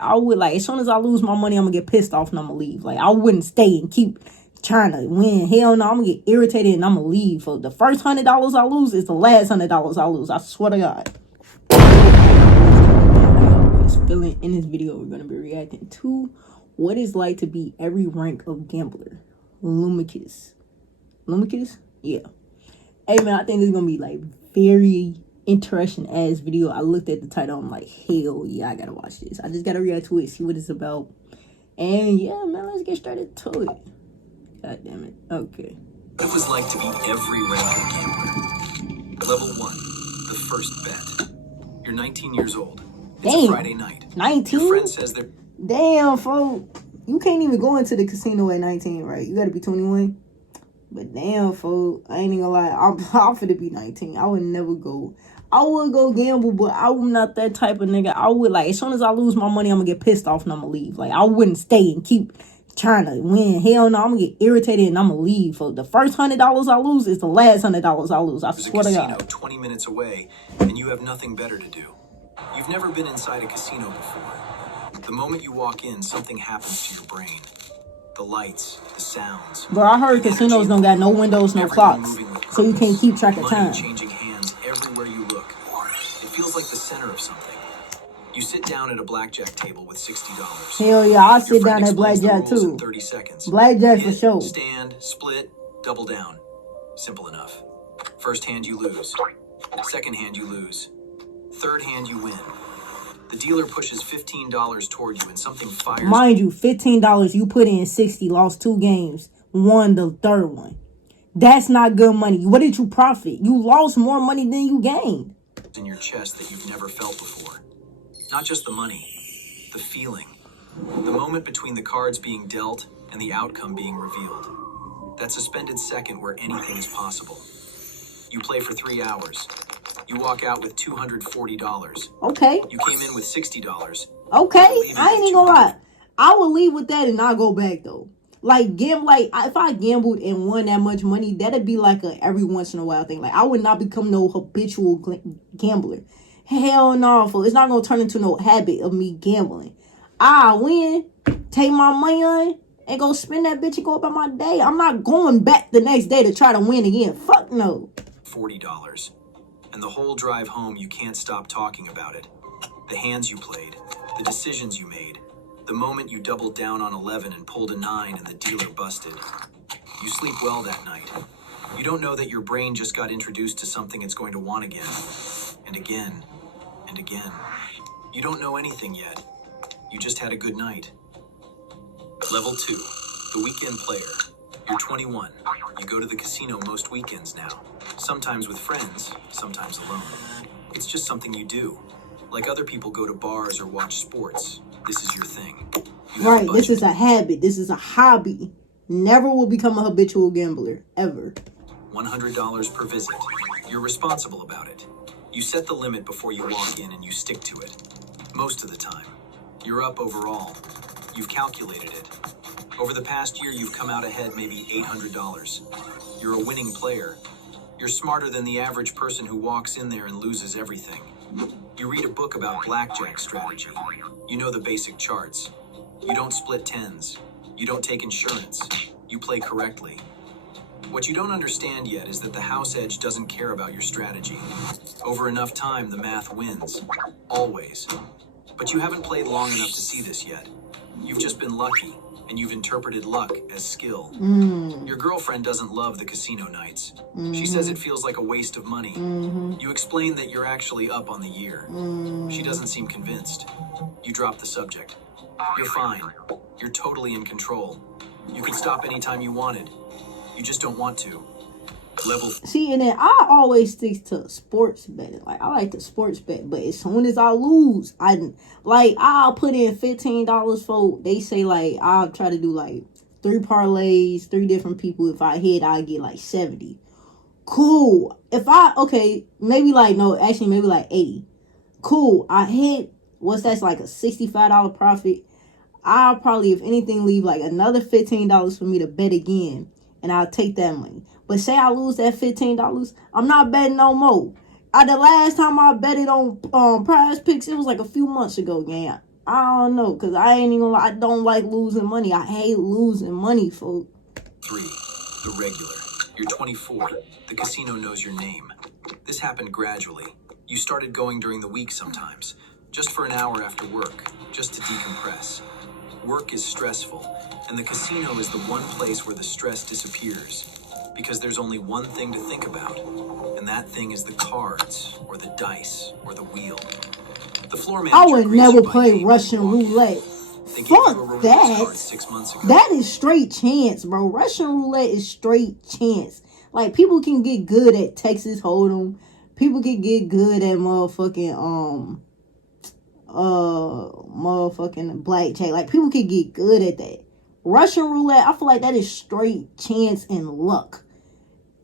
I would, like, as soon as I lose my money, I'm gonna get pissed off and I'm gonna leave. Like, I wouldn't stay and keep trying to win. Hell no, I'm gonna get irritated and I'm gonna leave. For the first $100 I lose is the last $100 I lose. I swear to God. Feeling in this video, we're gonna be reacting to what it's like to be every rank of gambler. Lumicus. Lumicus? Yeah. Hey man, I think this is gonna be like very interesting ass video. I looked at the title, I'm like, hell yeah, I gotta watch this. I just gotta react to it, see what it's about. And yeah, man, let's get straight into it. God damn it. Okay. What it was like to be every rank of gambler. Level 1, the first bet. You're 19 years old. It's a Friday night. 19? Your friend says they're... Damn, folks. You can't even go into the casino at 19, right? You gotta be 21. But damn, folks, I ain't even gonna lie. I'm finna be 19. I would never go. I would go gamble, but I'm not that type of nigga. I would, like, as soon as I lose my money, I'm gonna get pissed off and I'm gonna leave. Like, I wouldn't stay and keep trying to win. Hell no, I'm gonna get irritated and I'm gonna leave. For the first $100 I lose is the last $100 I lose. I swear to God. There's a casino 20 minutes away, and you have nothing better to do. You've never been inside a casino before. The moment you walk in, something happens to your brain. The lights, the sounds. Bro, I heard casinos don't got no windows, no clocks, so you can't keep track of time. Changing hands everywhere you look. It feels like the center of something. You sit down at a blackjack table with $60. Hell yeah, I sit down at blackjack too. 30 seconds. Blackjack for sure. Stand, split, double down. Simple enough. First hand you lose. Second hand you lose. Third hand you win. The dealer pushes $15 toward you and something fires. Mind you, $15, you put in 60, lost 2 games, won the third one. That's not good money. What did you profit? You lost more money than you gained. In your chest that you've never felt before. Not just the money, the feeling. The moment between the cards being dealt and the outcome being revealed. That suspended second where anything is possible. You play for 3 hours. You walk out with $240. Okay. You came in with $60. Okay. I ain't even gonna lie. I will leave with that and not go back though. Like, if I gambled and won that much money, that'd be like a every once in a while thing. Like, I would not become no habitual gambler. Hell no, fool. It's not gonna turn into no habit of me gambling. I win, take my money on, and go spend that bitch and go about my day. I'm not going back the next day to try to win again. Fuck no. $40. And the whole drive home, you can't stop talking about it. The hands you played, the decisions you made, the moment you doubled down on 11 and pulled a 9 and the dealer busted. You sleep well that night. You don't know that your brain just got introduced to something it's going to want again, and again, and again. You don't know anything yet. You just had a good night. Level 2, the weekend player. You're 21. You go to the casino most weekends now. Sometimes with friends, sometimes alone. It's just something you do. Like other people go to bars or watch sports. This is your thing. Right, this is a habit. This is a hobby. Never will become a habitual gambler, ever. $100 per visit. You're responsible about it. You set the limit before you walk in and you stick to it. Most of the time. You're up overall. You've calculated it. Over the past year, you've come out ahead maybe $800. You're a winning player. You're smarter than the average person who walks in there and loses everything. You read a book about blackjack strategy. You know the basic charts. You don't split tens. You don't take insurance. You play correctly. What you don't understand yet is that the house edge doesn't care about your strategy. Over enough time, the math wins. Always. But you haven't played long enough to see this yet. You've just been lucky. And you've interpreted luck as skill. Your girlfriend doesn't love the casino nights. She says it feels like a waste of money. You explain that you're actually up on the year. She doesn't seem convinced. You drop the subject. You're fine. You're totally in control. You can stop anytime you wanted. You just don't want to. See, and then I always stick to sports betting. Like, I like to sports bet, but as soon as I lose, I'll put in $15 for, they say, like, I'll try to do, like, 3 parlays, 3 different people. If I hit, I get, like, 70. Cool. Maybe like 80. Cool. I hit, that's like a $65 profit. I'll probably, if anything, leave, like, another $15 for me to bet again, and I'll take that money. But say I lose that $15, I'm not betting no more. The last time I betted on Prize Picks, it was like a few months ago, gang. I don't know, cause I ain't even. I don't like losing money. I hate losing money, folks. 3. The regular. You're 24. The casino knows your name. This happened gradually. You started going during the week sometimes, just for an hour after work, just to decompress. Work is stressful, and the casino is the one place where the stress disappears. Because there's only one thing to think about, and that thing is the cards, or the dice, or the wheel. The floor manager I would greets never you by play name Russian when you walk in. roulette. They gave you a Fuck rewards that. card 6 months ago. That is straight chance, bro. Russian roulette is straight chance. Like, people can get good at Texas Hold'em. People can get good at motherfucking blackjack. Like, people can get good at that. Russian roulette, I feel like that is straight chance and luck.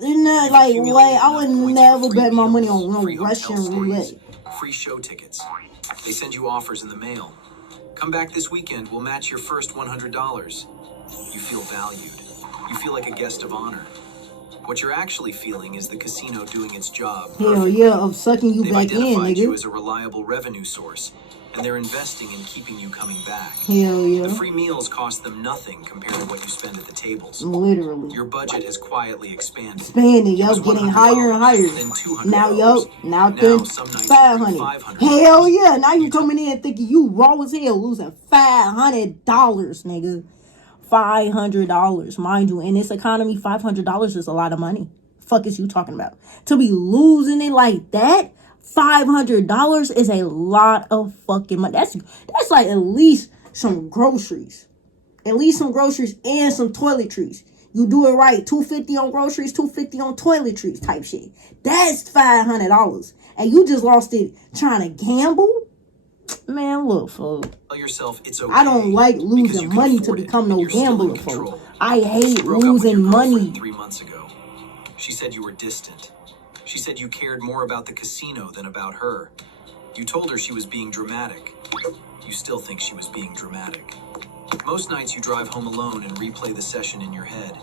You know, like, I would never bet my money on no Russian roulette. Free show tickets. They send you offers in the mail. Come back this weekend, we'll match your first $100. You feel valued. You feel like a guest of honor. What you're actually feeling is the casino doing its job. Hell yeah, of sucking you They've back in, identified you nigga. as a reliable revenue source, and they're investing in keeping you coming back. Hell yeah. The free meals cost them nothing compared to what you spend at the tables. Literally. Your budget has quietly expanded. Expanding, It yo, was getting $100, higher and higher. then $200. Now, now some nights $500. $500. Hell yeah, now you coming in thinking you raw as hell, losing $500, nigga. $500, mind you. In this economy, $500 is a lot of money. Fuck is you talking about? To be losing it like that, $500 is a lot of fucking money. That's like at least some groceries. At least some groceries and some toiletries. You do it right. $250 on groceries, $250 on toiletries type shit. That's $500. And you just lost it trying to gamble? Man, look, folks. Tell yourself it's okay. I don't like losing money to become no gambler, folks. I hate losing money. 3 months ago. She said you were distant. She said you cared more about the casino than about her. You told her she was being dramatic. You still think she was being dramatic. Most nights you drive home alone and replay the session in your head.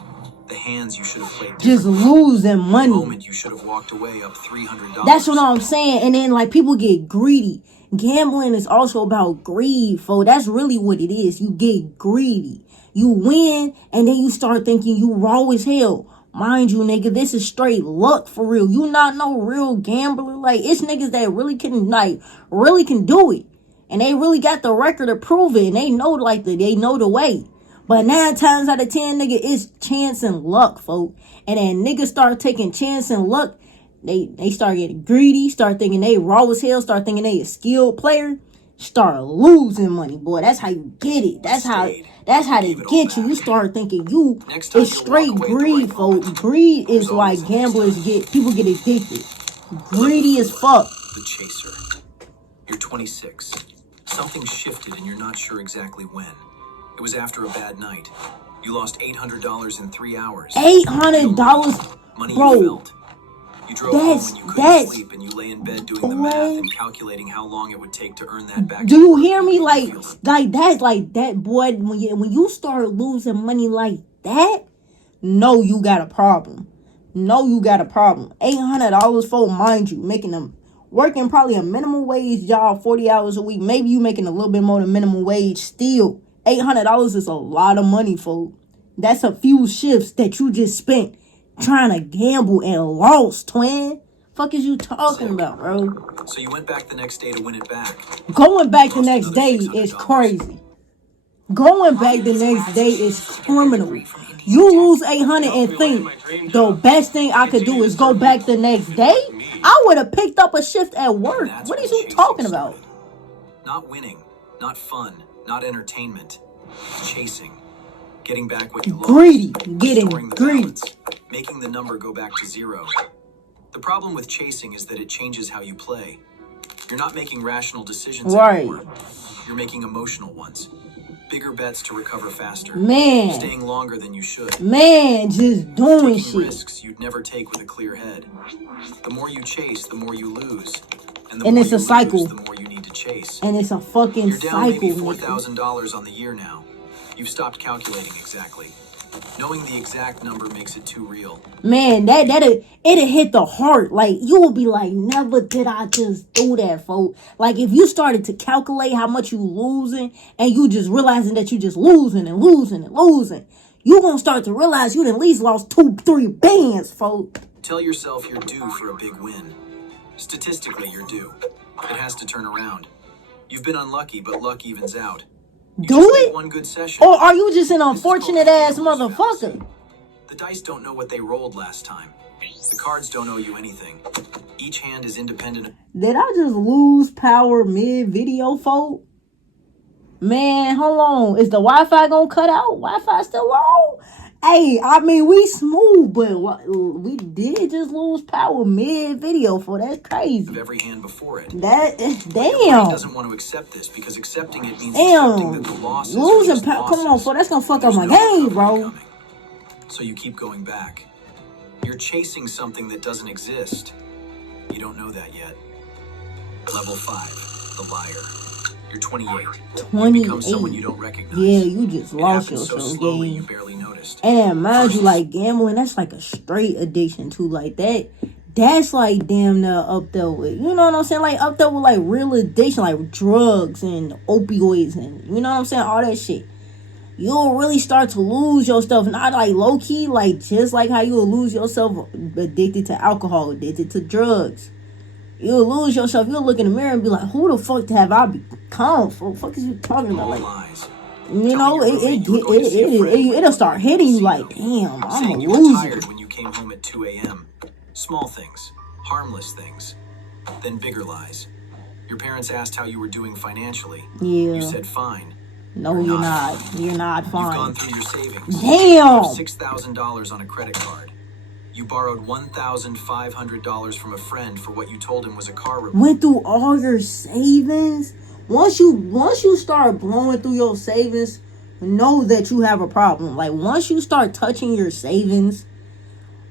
The hands you should have played. Just losing money. The moment you should have walked away up $300. That's what I'm saying. And then, like, people get greedy. Gambling is also about greed, folks. That's really what it is. You get greedy. You win, and then you start thinking you raw as hell. Mind you, nigga, this is straight luck for real. You not no real gambler. Like, it's niggas that really can do it. And they really got the record to prove it. And they know, they know the way. But 9 times out of 10, nigga, it's chance and luck, folk. And then niggas start taking chance and luck. They start getting greedy, start thinking they raw as hell, start thinking they a skilled player, start losing money, boy. That's how you get it. That's how they get you. You start thinking you it's straight greed, folks. Greed is why people get addicted. Greedy as fuck. The chaser. You're 26. Something shifted and you're not sure exactly when. It was after a bad night. You lost $800 in 3 hours. $800, money bro. You felt. You drove home and you couldn't sleep, and you lay in bed doing the math and calculating how long it would take to earn that back. Do you hear me? Like that, boy. When you start losing money like that, no, you got a problem. No, you got a problem. $800 for, mind you, making them working probably a minimum wage job, 40 hours a week. Maybe you making a little bit more than minimum wage. Still, $800 is a lot of money, folks. That's a few shifts that you just spent trying to gamble and lost, twin. Fuck is you talking about, bro? So you went back the next day to win it back. Going back the next day is crazy. Going back the next day is criminal. You lose 800 and think the best thing I could do is go back the next day? I would have picked up a shift at work. What are you talking about? Not winning, not fun, not entertainment. Chasing. Getting back what you lost. Greedy. Getting greedy. Balance, making the number go back to 0. The problem with chasing is that it changes how you play. You're not making rational decisions anymore. You're making emotional ones. Bigger bets to recover faster. Man. Staying longer than you should. Man, just doing taking shit. Risks you'd never take with a clear head. The more you chase, the more you lose. And And it's a cycle. Lose, the more you need to chase. And it's a fucking You're down cycle. maybe $4,000 on the year now. You've stopped calculating exactly. Knowing the exact number makes it too real. Man, it'll hit the heart. Like, you will be like, never did I just do that, folks. Like, if you started to calculate how much you losing and you just realizing that you just losing and losing and losing, you gonna start to realize you done at least lost 2-3 bands, folks. Tell yourself you're due for a big win. Statistically, you're due. It has to turn around. You've been unlucky, but luck evens out. You do just it? need one good session. Or are you just an unfortunate ass motherfucker? The dice don't know what they rolled last time. The cards don't owe you anything. Each hand is independent. Did I just lose power mid-video, folk? Man, hold on. Is the Wi-Fi gonna cut out? Wi-Fi still on? Hey, I mean, we smooth, but we did just lose power mid-video, for that's crazy. Of every hand before it. That is Your brain damn. doesn't want to accept this because accepting it means accepting that the losses are Losing just power. Come on, losses. for that's gonna fuck up There's my no game, recovery bro. coming. So you keep going back. You're chasing something that doesn't exist. You don't know that yet. Level 5, the liar. You're 28. 28. You become someone you don't recognize. Yeah, you just It lost happens so yourself, slowly game. you barely noticed. And mind you, like, gambling, that's like a straight addiction too. Like that's like damn near up there with, you know what I'm saying? Like up there with like real addiction, like drugs and opioids and, you know what I'm saying? All that shit. You'll really start to lose your stuff. Not like low key, like just like how you'll lose yourself addicted to alcohol, addicted to drugs. You'll lose yourself. You'll look in the mirror and be like, who the fuck have I become? What the fuck is you talking about? Like, lies. you know, it'll start hitting you like, damn, I'm Saying a you were loser. tired when you came home at 2 a.m. Small things, harmless things. Then bigger lies. Your parents asked how you were doing financially. Yeah. You said fine. No, you're not. You're not You've gone fine. through your savings. Damn. $6,000 on a credit card. You borrowed $1,500 from a friend for what you told him was a car repair. Went through all your savings. Once you start blowing through your savings, know that you have a problem. Like, once you start touching your savings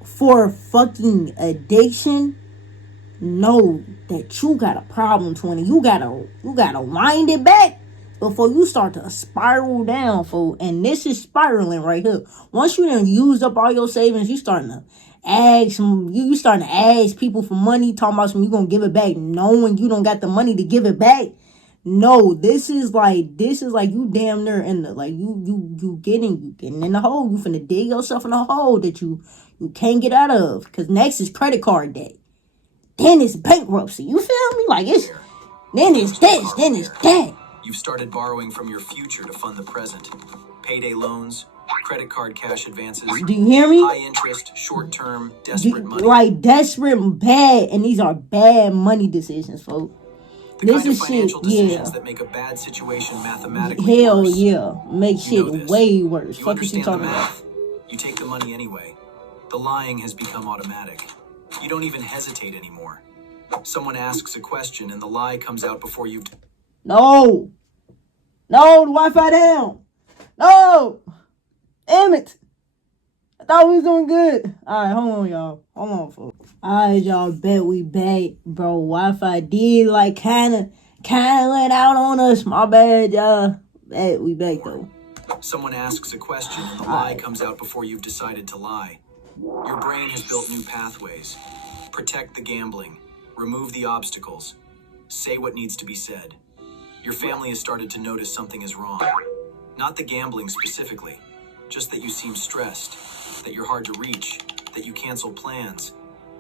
for fucking addiction, know that you got a problem, 20. You gotta wind it back before you start to spiral down, fool. And this is spiraling right here. Once you done used up all your savings, you starting to ask people for money, talking about some you gonna give it back, knowing you don't got the money to give it back. No, this is like you damn near in the, like, you getting in the hole. You finna dig yourself in a hole that you can't get out of. Cause next is credit card debt. Then it's bankruptcy. You feel me? Like, it's then it's this, then it's that. You've started borrowing from your future to fund the present. Payday loans, credit card cash advances. Do you hear me? High interest, short term, desperate money. Like, desperate, bad, and these are bad money decisions, folks. The This kind of is financial shit, yeah. decisions that make a bad situation mathematically Hell worse. yeah. Make You know shit this. way worse. You Fuck what you understand the talking about. math. You take the money anyway. The lying has become automatic. You don't even hesitate anymore. Someone asks a question and the lie comes out before you've... No, the Wi-Fi down. No, damn it. I thought we was doing good. All right, hold on, y'all. Hold on, folks. All right, y'all. Bet we back, bro. Wi-Fi did like kind of went out on us. My bad, y'all. Bet we back though. Someone asks a question and the lie comes out before you've decided to lie. Your brain has built new pathways. Protect the gambling. Remove the obstacles. Say what needs to be said. Your family has started to notice something is wrong. Not the gambling specifically, just that you seem stressed, that you're hard to reach, that you cancel plans,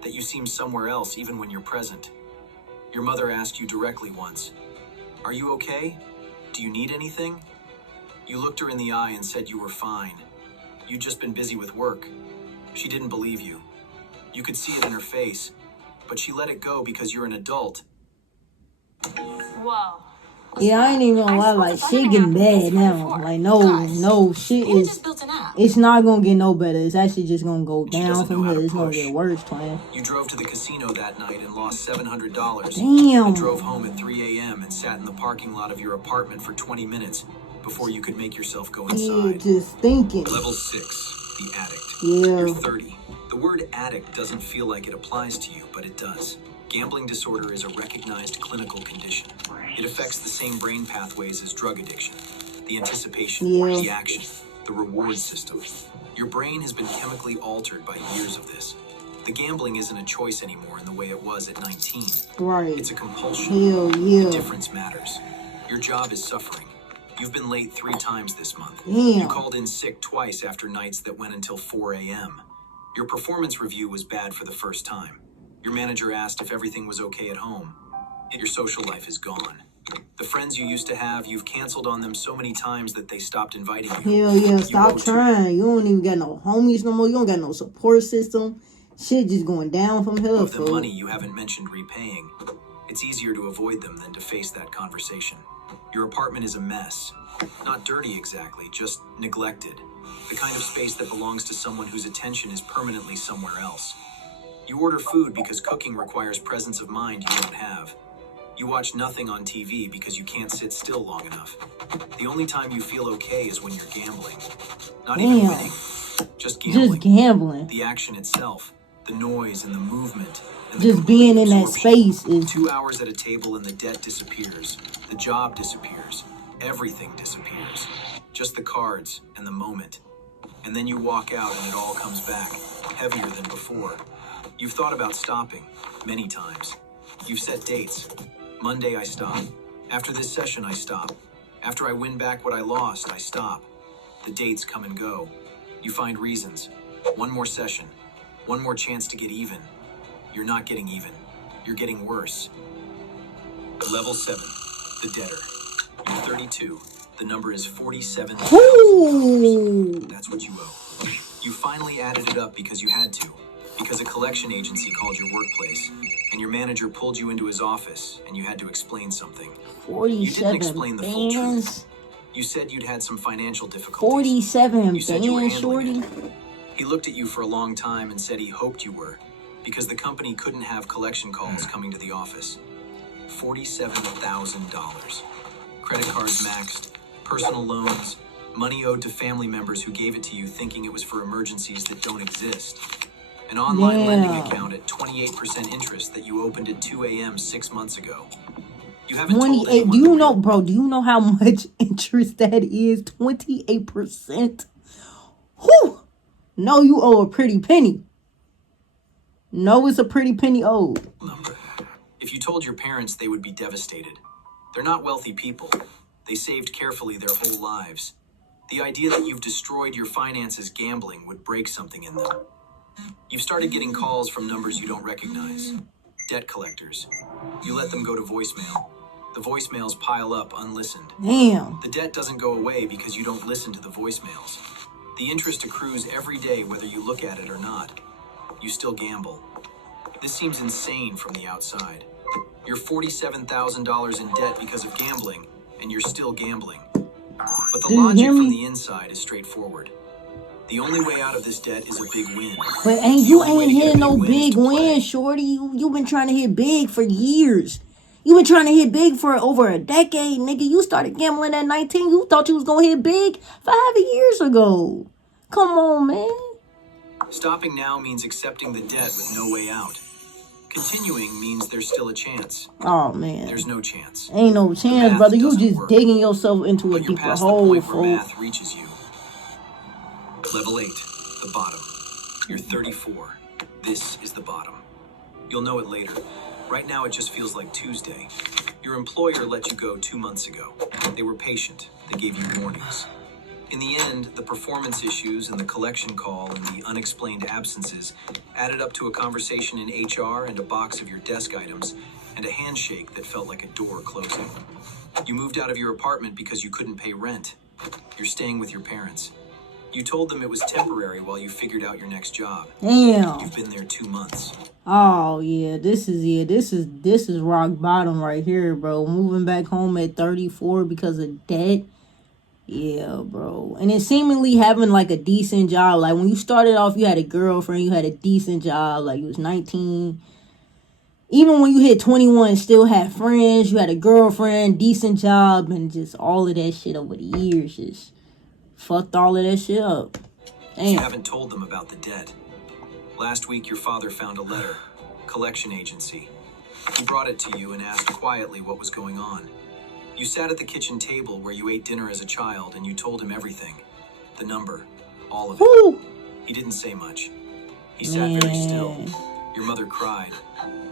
that you seem somewhere else even when you're present. Your mother asked you directly once, "Are you okay? Do you need anything?" You looked her in the eye and said you were fine. You'd just been busy with work. She didn't believe you. You could see it in her face, but she let it go because you're an adult. Whoa. Yeah, I ain't even gonna lie. Like, shit getting bad now. Like, no, shit Peter is. just built an app. It's not gonna get no better. It's actually just gonna go She down doesn't from know how here. to It's gonna push. get worse, twin. You drove to the casino that night and lost $700. Damn. You drove home at 3 a.m. and sat in the parking lot of your apartment for 20 minutes before you could make yourself go Yeah, inside. just thinking. Level 6, the addict. Yeah. You're 30. The word addict doesn't feel like it applies to you, but it does. Gambling disorder is a recognized clinical condition. It affects the same brain pathways as drug addiction. The anticipation, Yeah. the action, the reward system. Your brain has been chemically altered by years of this. The gambling isn't a choice anymore in the way it was at 19. Right. It's a compulsion. Hell yeah. The difference matters. Your job is suffering. You've been late 3 times this month. Damn. You called in sick twice after nights that went until 4 a.m. Your performance review was bad for the first time. Your manager asked if everything was okay at home. Your social life is gone. The friends you used to have, you've canceled on them so many times that they stopped inviting you. Hell yeah, stop trying. You don't even got no homies no more. You don't got no support system. Shit just going down from here. Of the money you haven't mentioned repaying, it's easier to avoid them than to face that conversation. Your apartment is a mess. Not dirty exactly, just neglected. The kind of space that belongs to someone whose attention is permanently somewhere else. You order food because cooking requires presence of mind you don't have. You watch nothing on TV because you can't sit still long enough. The only time you feel okay is when you're gambling. Not even winning, just gambling. Just gambling. The action itself, the noise and the movement. And just being in that space is... 2 hours at a table and the debt disappears. The job disappears. Everything disappears. Just the cards and the moment. And then you walk out and it all comes back, heavier than before. You've thought about stopping, many times. You've set dates. Monday I stop. After this session I stop. After I win back what I lost, I stop. The dates come and go. You find reasons. One more session. One more chance to get even. You're not getting even. You're getting worse. Level 7. The debtor. You're 32. The number is 47,000. That's what you owe. You finally added it up because you had to. Because a collection agency called your workplace, and your manager pulled you into his office, and you had to explain something. 47 You didn't explain the full bands. truth. You said you'd had some financial difficulties. 47 You said you were bands, handling shorty. it. He looked at you for a long time and said he hoped you were, because the company couldn't have collection calls coming to the office. $47,000. Credit cards maxed, personal loans, money owed to family members who gave it to you thinking it was for emergencies that don't exist. An online lending account at 28% interest that you opened at 2 a.m. 6 months ago. You haven't told 28. anyone. Do you know, bro? Do you know how much interest that is? 28%. Whew. No, you owe a pretty penny. No, it's a pretty penny owed. Number. If you told your parents, they would be devastated. They're not wealthy people. They saved carefully their whole lives. The idea that you've destroyed your finances gambling would break something in them. You've started getting calls from numbers you don't recognize. Debt collectors. You let them go to voicemail. The voicemails pile up unlistened. Damn. The debt doesn't go away because you don't listen to the voicemails. The interest accrues every day whether you look at it or not. You still gamble. This seems insane from the outside. You're $47,000 in debt because of gambling, and you're still gambling. But the logic from the inside is straightforward. The only way out of this debt is a big win. But you ain't hit no big win, shorty. You've been trying to hit big for years. You've been trying to hit big for over a decade, nigga. You started gambling at 19. You thought you was gonna hit big 5 years ago. Come on, man. Stopping now means accepting the debt with no way out. Continuing means there's still a chance. Oh, man. There's no chance. Ain't no chance, brother. You just digging yourself into a deeper hole. But you're past the point where math reaches you. Level 8, the bottom. You're 34. This is the bottom. You'll know it later. Right now it just feels like Tuesday. Your employer let you go 2 months ago. They were patient. They gave you warnings. In the end, the performance issues and the collection call and the unexplained absences added up to a conversation in HR and a box of your desk items and a handshake that felt like a door closing. You moved out of your apartment because you couldn't pay rent. You're staying with your parents. You told them it was temporary while you figured out your next job. Damn. You've been there 2 months. Oh yeah, this is rock bottom right here, bro. Moving back home at 34 because of debt. Yeah, bro. And then seemingly having like a decent job. Like when you started off, you had a girlfriend, you had a decent job, like you was 19. Even when you hit 21, still had friends, you had a girlfriend, decent job, and just all of that shit over the years just fucked all of that shit up. Damn. You haven't told them about the debt. Last week, your father found a letter, collection agency. He brought it to you and asked quietly what was going on. You sat at the kitchen table where you ate dinner as a child and you told him everything. The number, All of it. Whew. He didn't say much. He sat very still. Your mother cried.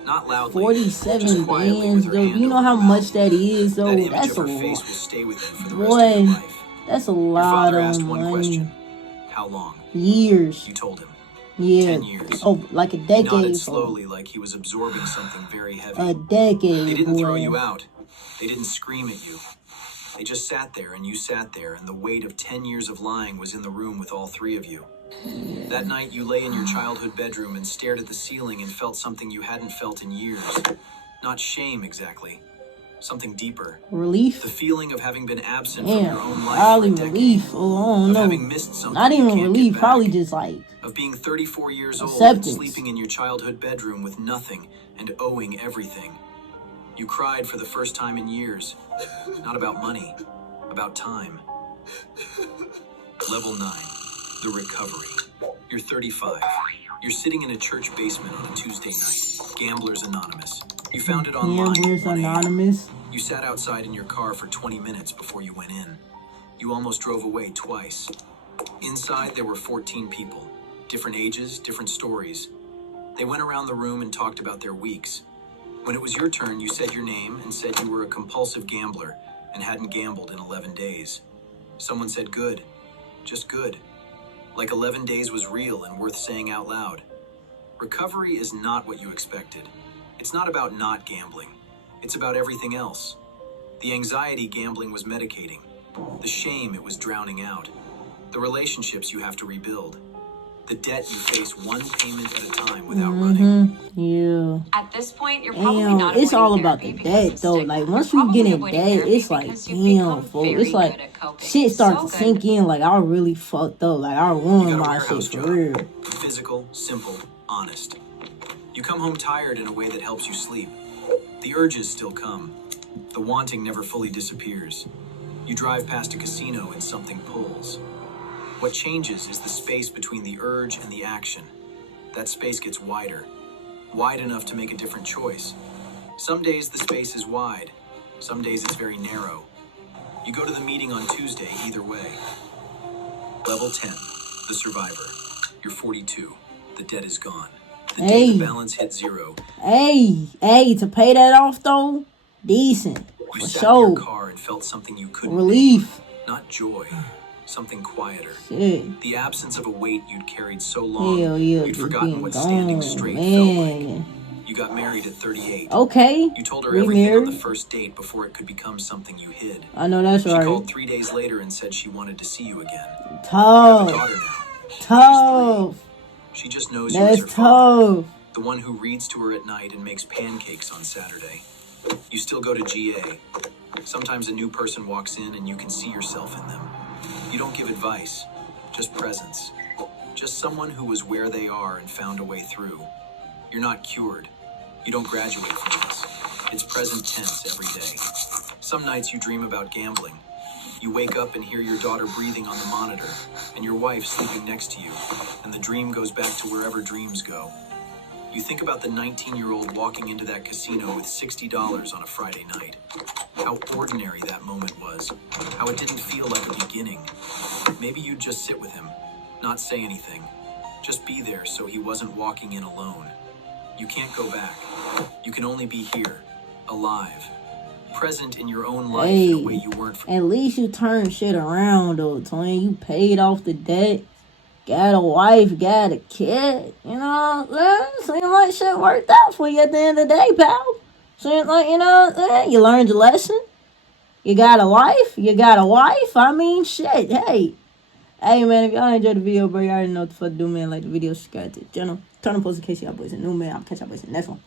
Not loudly, just 47 quietly bands, with her though. hand You know over how her much mouth. that is, though. That image That's of a her lot. face will stay with you for the rest of your Boy, life. that's a Your lot father of asked one money. question. How long? Years. You told him. Yeah. 10 years. Oh, like a He nodded decade. slowly like he was absorbing something very heavy. A decade, They didn't throw boy. you out. They didn't scream at you. They just sat there and you sat there, and the weight of 10 years of lying was in the room with all three of you. That night you lay in your childhood bedroom and stared at the ceiling and felt something you hadn't felt in years. Not shame exactly. Something deeper. Relief? The feeling of having been absent Damn, from your own life probably for a decade. relief. Oh, I don't Of know. having missed something Not you even can't relief, get probably back. just like Of being 34 years old and acceptance. sleeping in your childhood bedroom with nothing and owing everything. You cried for the first time in years. Not about money, about time. Level 9, the recovery. You're 35. You're sitting in a church basement on a Tuesday night. Gamblers Anonymous. You found it online. Gamblers at 1 a.m. Anonymous. You sat outside in your car for 20 minutes before you went in. You almost drove away twice. Inside, there were 14 people. Different ages, different stories. They went around the room and talked about their weeks. When it was your turn, you said your name and said you were a compulsive gambler and hadn't gambled in 11 days. Someone said good. Just good. Like 11 days was real and worth saying out loud. Recovery is not what you expected. It's not about not gambling. It's about everything else. The anxiety gambling was medicating. The shame it was drowning out. The relationships you have to rebuild. The debt you face one payment at a time without running. Yeah. At this point, you're probably Damn, not it's all avoiding about the therapy because debt of though. stigma. Like You're once you get probably in avoiding debt, therapy it's like because you've damn, become folks. very It's like good at coping. shit starts So to good. sink in. Like I really fucked up. Like I You ruined got a my warehouse shit for job. real. Physical, simple, honest. You come home tired in a way that helps you sleep. The urges still come. The wanting never fully disappears. You drive past a casino and something pulls. What changes is the space between the urge and the action. That space gets wider. Wide enough to make a different choice. Some days the space is wide. Some days it's very narrow. You go to the meeting on Tuesday either way. Level 10, the survivor. You're 42. The debt is gone. The day Hey. the balance hit zero, Hey, to pay that off though, decent. you For sat in your sure. car and felt something you couldn't Relief. name. Not joy, something quieter. Shit. The absence of a weight you'd carried so long, Hell yeah, you'd just forgotten being what standing gone, straight felt like. man. You got married at 38. Okay. You told her everything on the Remarried. first date before it could become something you hid. I know that's She right. called 3 days later and said she wanted to see you again. You have a Tough. daughter now. Tough. She just knows you as That's her father. tough. The one who reads to her at night and makes pancakes on Saturday. You still go to GA. Sometimes a new person walks in and you can see yourself in them. You don't give advice, just presence. Just someone who was where they are and found a way through. You're not cured. You don't graduate from this. It's present tense every day. Some nights you dream about gambling. You wake up and hear your daughter breathing on the monitor and your wife sleeping next to you, and the dream goes back to wherever dreams go. You think about the 19-year-old walking into that casino with $60 on a Friday night. How ordinary that moment was. How it didn't feel like a beginning. Maybe you'd just sit with him, not say anything. Just be there so he wasn't walking in alone. You can't go back. You can only be here, alive, present in your own life in a way you weren't. At least you turned shit around though, Tony. You paid off the debt. Got a wife, got a kid, you know what I'm saying? Seems like shit worked out for you at the end of the day, pal. Seems like, you know what I'm saying? You learned your lesson. You got a wife. I mean, shit, hey. Hey, man, if y'all enjoyed the video, bro, you already know what the fuck to do, man. Like the video, subscribe to the channel. Turn on post in case y'all boys are new, man. I'll catch y'all boys in the next one.